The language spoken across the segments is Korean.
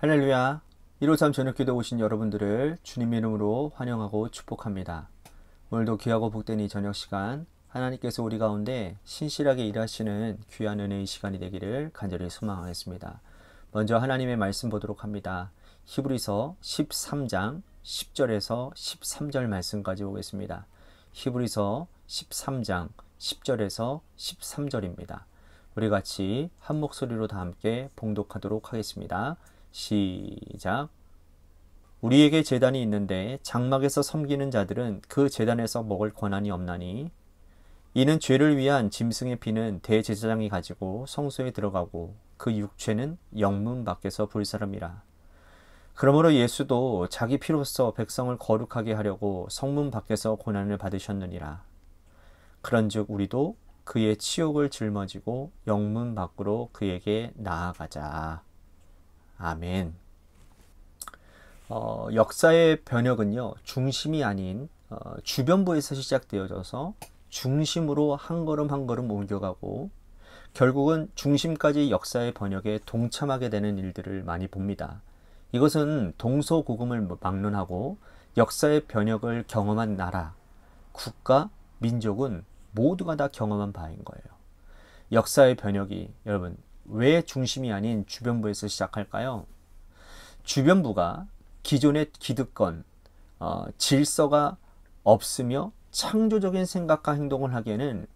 할렐루야. 153 저녁기도 오신 여러분들을 주님 이름으로 환영하고 축복합니다. 오늘도 귀하고 복된 이 저녁 시간 하나님께서 우리 가운데 신실하게 일하시는 귀한 은혜의 시간이 되기를 간절히 소망하겠습니다. 먼저 하나님의 말씀 보도록 합니다. 히브리서 13장 10절에서 13절 말씀까지 보겠습니다. 히브리서 13장 10절에서 13절입니다. 우리 같이 한 목소리로 다 함께 봉독하도록 하겠습니다. 시작. 우리에게 제단이 있는데 장막에서 섬기는 자들은 그 제단에서 먹을 권한이 없나니 이는 죄를 위한 짐승의 피는 대제사장이 가지고 성소에 들어가고 그 육체는 영문 밖에서 불사름이라. 그러므로 예수도 자기 피로써 백성을 거룩하게 하려고 성문 밖에서 고난을 받으셨느니라. 그런즉 우리도 그의 치욕을 짊어지고 영문 밖으로 그에게 나아가자. 아멘. 역사의 변혁은요, 중심이 아닌 주변부에서 시작되어져서 중심으로 한 걸음 한 걸음 옮겨가고 결국은 중심까지 역사의 번역에 동참하게 되는 일들을 많이 봅니다. 이것은 동서고금을 막론하고 역사의 변혁을 경험한 나라, 국가, 민족은 모두가 다 경험한 바인 거예요. 역사의 변혁이 여러분 왜 중심이 아닌 주변부에서 시작할까요? 주변부가 기존의 기득권, 질서가 없으며 창조적인 생각과 행동을 하기에는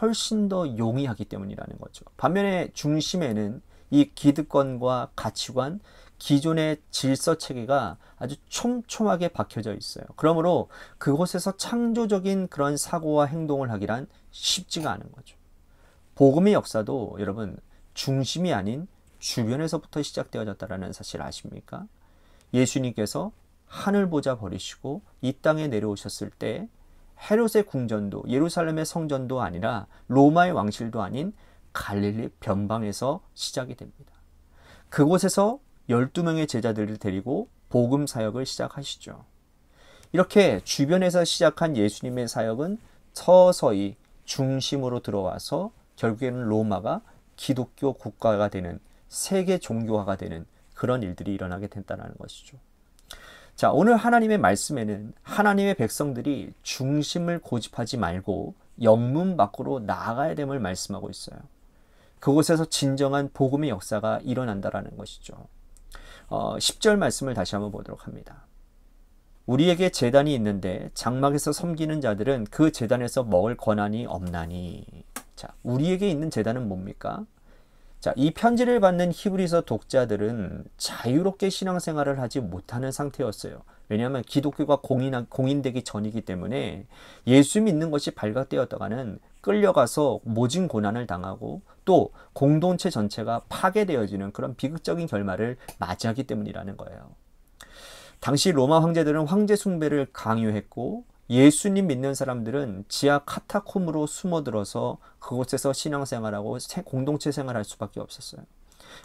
훨씬 더 용이하기 때문이라는 거죠. 반면에 중심에는 이 기득권과 가치관, 기존의 질서 체계가 아주 촘촘하게 박혀져 있어요. 그러므로 그곳에서 창조적인 그런 사고와 행동을 하기란 쉽지가 않은 거죠. 복음의 역사도 여러분 중심이 아닌 주변에서부터 시작되어졌다는 사실 아십니까? 예수님께서 하늘 보좌 버리시고 이 땅에 내려오셨을 때 헤롯의 궁전도 예루살렘의 성전도 아니라 로마의 왕실도 아닌 갈릴리 변방에서 시작이 됩니다. 그곳에서 12명의 제자들을 데리고 복음 사역을 시작하시죠. 이렇게 주변에서 시작한 예수님의 사역은 서서히 중심으로 들어와서 결국에는 로마가 기독교 국가가 되는 세계 종교화가 되는 그런 일들이 일어나게 된다는 것이죠. 자, 오늘 하나님의 말씀에는 하나님의 백성들이 중심을 고집하지 말고 영문 밖으로 나아가야 됨을 말씀하고 있어요. 그곳에서 진정한 복음의 역사가 일어난다는 것이죠. 10절 말씀을 다시 한번 보도록 합니다. 우리에게 제단이 있는데 장막에서 섬기는 자들은 그 제단에서 먹을 권한이 없나니. 자, 우리에게 있는 제단은 뭡니까? 자, 이 편지를 받는 히브리서 독자들은 자유롭게 신앙생활을 하지 못하는 상태였어요. 왜냐하면 기독교가 공인되기 전이기 때문에 예수 믿는 것이 발각되었다가는 끌려가서 모진 고난을 당하고 또 공동체 전체가 파괴되어지는 그런 비극적인 결말을 맞이하기 때문이라는 거예요. 당시 로마 황제들은 황제 숭배를 강요했고 예수님 믿는 사람들은 지하 카타콤으로 숨어들어서 그곳에서 신앙생활하고 공동체 생활할 수밖에 없었어요.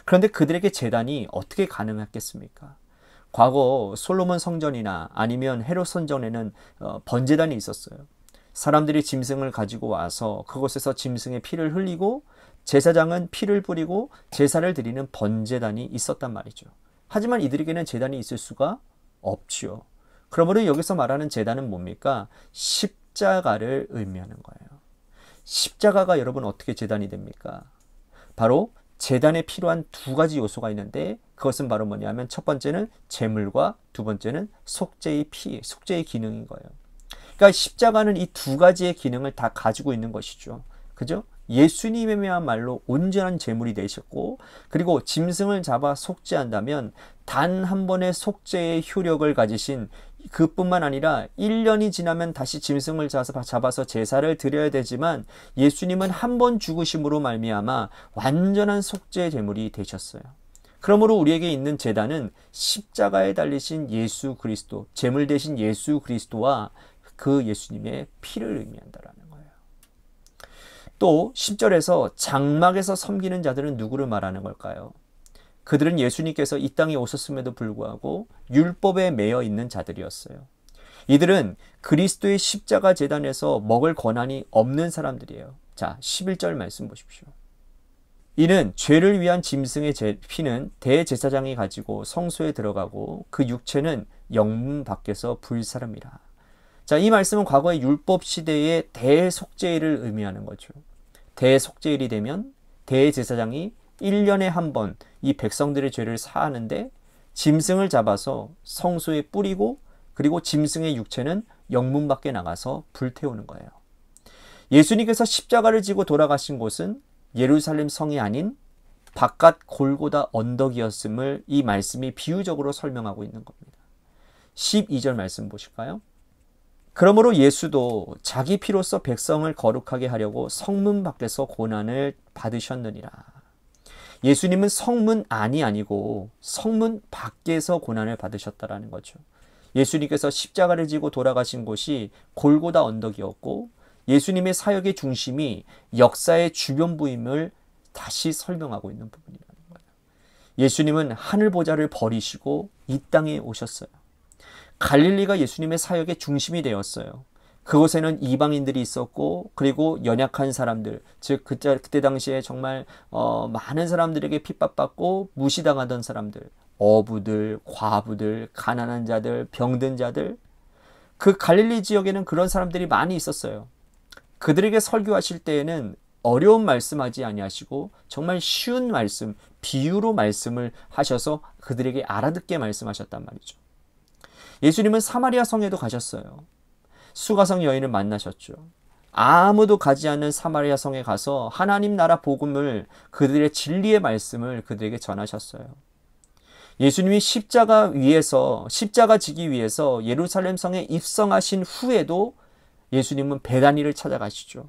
그런데 그들에게 제단이 어떻게 가능했겠습니까? 과거 솔로몬 성전이나 아니면 헤롯 성전에는 번제단이 있었어요. 사람들이 짐승을 가지고 와서 그곳에서 짐승의 피를 흘리고 제사장은 피를 뿌리고 제사를 드리는 번제단이 있었단 말이죠. 하지만 이들에게는 제단이 있을 수가 없지요. 그러므로 여기서 말하는 제단은 뭡니까? 십자가를 의미하는 거예요. 십자가가 여러분 어떻게 제단이 됩니까? 바로 제단에 필요한 두 가지 요소가 있는데 그것은 바로 뭐냐면 첫 번째는 제물과 두 번째는 속죄의 피, 속죄의 기능인 거예요. 그러니까 십자가는 이 두 가지의 기능을 다 가지고 있는 것이죠. 그죠? 예수님이야말로 온전한 제물이 되셨고 그리고 짐승을 잡아 속죄한다면 단 한 번의 속죄의 효력을 가지신 그뿐만 아니라 1년이 지나면 다시 짐승을 잡아서 제사를 드려야 되지만 예수님은 한 번 죽으심으로 말미암아 완전한 속죄 제물이 되셨어요. 그러므로 우리에게 있는 제단은 십자가에 달리신 예수 그리스도, 제물 대신 예수 그리스도와 그 예수님의 피를 의미한다라는 거예요. 또 10절에서 장막에서 섬기는 자들은 누구를 말하는 걸까요? 그들은 예수님께서 이 땅에 오셨음에도 불구하고 율법에 매여 있는 자들이었어요. 이들은 그리스도의 십자가 제단에서 먹을 권한이 없는 사람들이에요. 자, 11절 말씀 보십시오. 이는 죄를 위한 짐승의 피는 대제사장이 가지고 성소에 들어가고 그 육체는 영문 밖에서 불사릅니다. 자, 이 말씀은 과거의 율법 시대의 대속죄일을 의미하는 거죠. 대속죄일이 되면 대제사장이 1년에 한 번 이 백성들의 죄를 사하는데 짐승을 잡아서 성소에 뿌리고 그리고 짐승의 육체는 영문 밖에 나가서 불태우는 거예요. 예수님께서 십자가를 지고 돌아가신 곳은 예루살렘 성이 아닌 바깥 골고다 언덕이었음을 이 말씀이 비유적으로 설명하고 있는 겁니다. 12절 말씀 보실까요? 그러므로 예수도 자기 피로써 백성을 거룩하게 하려고 성문 밖에서 고난을 받으셨느니라. 예수님은 성문 안이 아니고 성문 밖에서 고난을 받으셨다라는 거죠. 예수님께서 십자가를 지고 돌아가신 곳이 골고다 언덕이었고 예수님의 사역의 중심이 역사의 주변부임을 다시 설명하고 있는 부분이라는 거예요. 예수님은 하늘 보좌를 버리시고 이 땅에 오셨어요. 갈릴리가 예수님의 사역의 중심이 되었어요. 그곳에는 이방인들이 있었고 그리고 연약한 사람들, 즉 그때 당시에 정말 많은 사람들에게 핍박받고 무시당하던 사람들, 어부들, 과부들, 가난한 자들, 병든 자들, 그 갈릴리 지역에는 그런 사람들이 많이 있었어요. 그들에게 설교하실 때에는 어려운 말씀하지 아니하시고 정말 쉬운 말씀, 비유로 말씀을 하셔서 그들에게 알아듣게 말씀하셨단 말이죠. 예수님은 사마리아 성에도 가셨어요. 수가성 여인을 만나셨죠. 아무도 가지 않는 사마리아 성에 가서 하나님 나라 복음을, 그들의 진리의 말씀을 그들에게 전하셨어요. 예수님이 십자가 지기 위해서 예루살렘 성에 입성하신 후에도 예수님은 베다니를 찾아가시죠.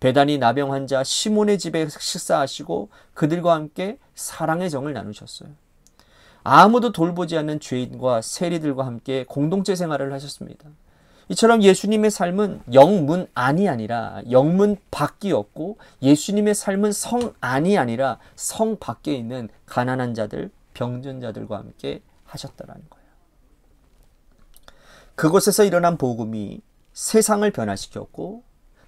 베다니 나병 환자 시몬의 집에 식사하시고 그들과 함께 사랑의 정을 나누셨어요. 아무도 돌보지 않는 죄인과 세리들과 함께 공동체 생활을 하셨습니다. 이처럼 예수님의 삶은 영문 안이 아니라 영문 밖이었고 예수님의 삶은 성 안이 아니라 성 밖에 있는 가난한 자들, 병든 자들과 함께 하셨다라는 거예요. 그곳에서 일어난 복음이 세상을 변화시켰고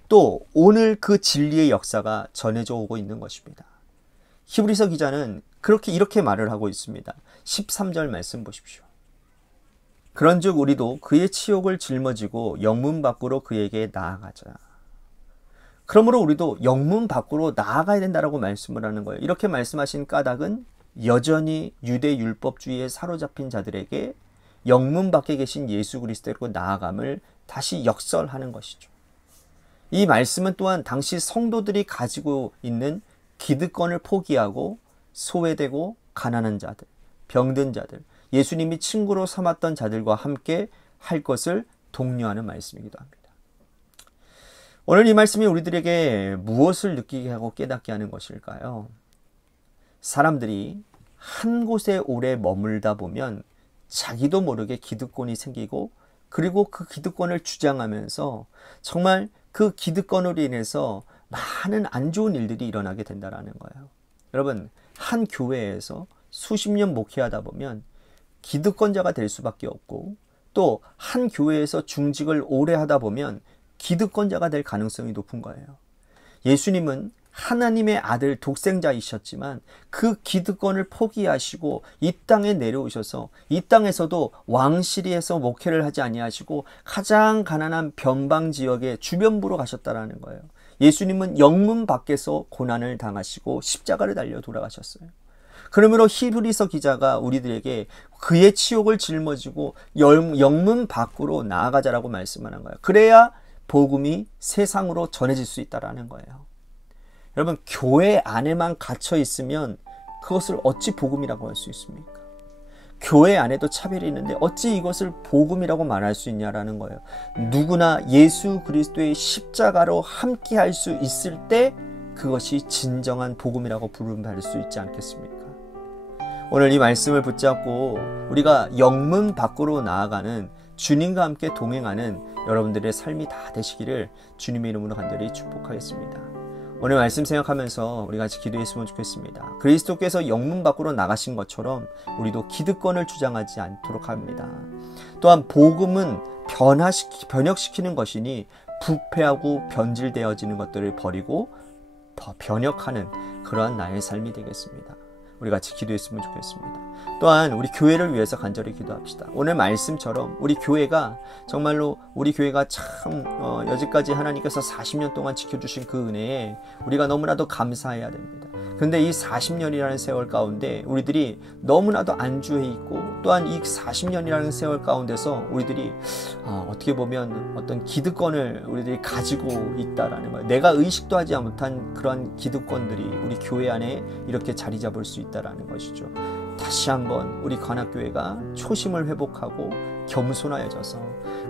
또 오늘 그 진리의 역사가 전해져 오고 있는 것입니다. 히브리서 기자는 이렇게 말을 하고 있습니다. 13절 말씀 보십시오. 그런즉 우리도 그의 치욕을 짊어지고 영문 밖으로 그에게 나아가자. 그러므로 우리도 영문 밖으로 나아가야 된다라고 말씀을 하는 거예요. 이렇게 말씀하신 까닭은 여전히 유대 율법주의에 사로잡힌 자들에게 영문 밖에 계신 예수 그리스도로 나아감을 다시 역설하는 것이죠. 이 말씀은 또한 당시 성도들이 가지고 있는 기득권을 포기하고 소외되고 가난한 자들, 병든 자들, 예수님이 친구로 삼았던 자들과 함께 할 것을 독려하는 말씀이기도 합니다. 오늘 이 말씀이 우리들에게 무엇을 느끼게 하고 깨닫게 하는 것일까요? 사람들이 한 곳에 오래 머물다 보면 자기도 모르게 기득권이 생기고 그리고 그 기득권을 주장하면서 정말 그 기득권으로 인해서 많은 안 좋은 일들이 일어나게 된다는 거예요. 여러분, 한 교회에서 수십 년 목회하다 보면 기득권자가 될 수밖에 없고 또 한 교회에서 중직을 오래 하다 보면 기득권자가 될 가능성이 높은 거예요. 예수님은 하나님의 아들 독생자이셨지만 그 기득권을 포기하시고 이 땅에 내려오셔서 이 땅에서도 왕실에서 목회를 하지 아니하시고 가장 가난한 변방 지역의 주변부로 가셨다라는 거예요. 예수님은 영문 밖에서 고난을 당하시고 십자가를 달려 돌아가셨어요. 그러므로 히브리서 기자가 우리들에게 그의 치욕을 짊어지고 영문 밖으로 나아가자라고 말씀하는 거예요. 그래야 복음이 세상으로 전해질 수 있다라는 거예요. 여러분, 교회 안에만 갇혀 있으면 그것을 어찌 복음이라고 할 수 있습니까? 교회 안에도 차별이 있는데 어찌 이것을 복음이라고 말할 수 있냐라는 거예요. 누구나 예수 그리스도의 십자가로 함께 할 수 있을 때 그것이 진정한 복음이라고 부름받을 수 있지 않겠습니까? 오늘 이 말씀을 붙잡고 우리가 영문 밖으로 나아가는 주님과 함께 동행하는 여러분들의 삶이 다 되시기를 주님의 이름으로 간절히 축복하겠습니다. 오늘 말씀 생각하면서 우리 같이 기도했으면 좋겠습니다. 그리스도께서 영문 밖으로 나가신 것처럼 우리도 기득권을 주장하지 않도록 합니다. 또한 복음은 변혁시키는 것이니 부패하고 변질되어지는 것들을 버리고 더 변혁하는 그러한 나의 삶이 되겠습니다. 우리 같이 기도했으면 좋겠습니다. 또한 우리 교회를 위해서 간절히 기도합시다. 오늘 말씀처럼 우리 교회가 정말로 우리 교회가 참 여지까지 하나님께서 40년 동안 지켜주신 그 은혜에 우리가 너무나도 감사해야 됩니다. 근데 이 40년이라는 세월 가운데 우리들이 너무나도 안주해 있고, 또한 이 40년이라는 세월 가운데서 우리들이 어떻게 보면 어떤 기득권을 우리들이 가지고 있다라는 말, 내가 의식도 하지 못한 그런 기득권들이 우리 교회 안에 이렇게 자리 잡을 수 있다라는 것이죠. 다시 한번 우리 관악교회가 초심을 회복하고 겸손하여져서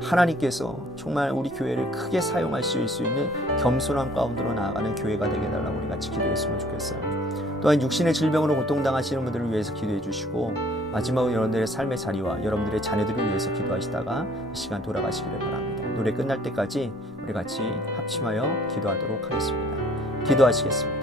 하나님께서 정말 우리 교회를 크게 사용하실 수 있는 겸손함 가운데로 나아가는 교회가 되게 해달라고 우리 같이 기도했으면 좋겠어요. 또한 육신의 질병으로 고통당하시는 분들을 위해서 기도해 주시고, 마지막으로 여러분들의 삶의 자리와 여러분들의 자녀들을 위해서 기도하시다가 이 시간 돌아가시기를 바랍니다. 노래 끝날 때까지 우리 같이 합심하여 기도하도록 하겠습니다. 기도하시겠습니다.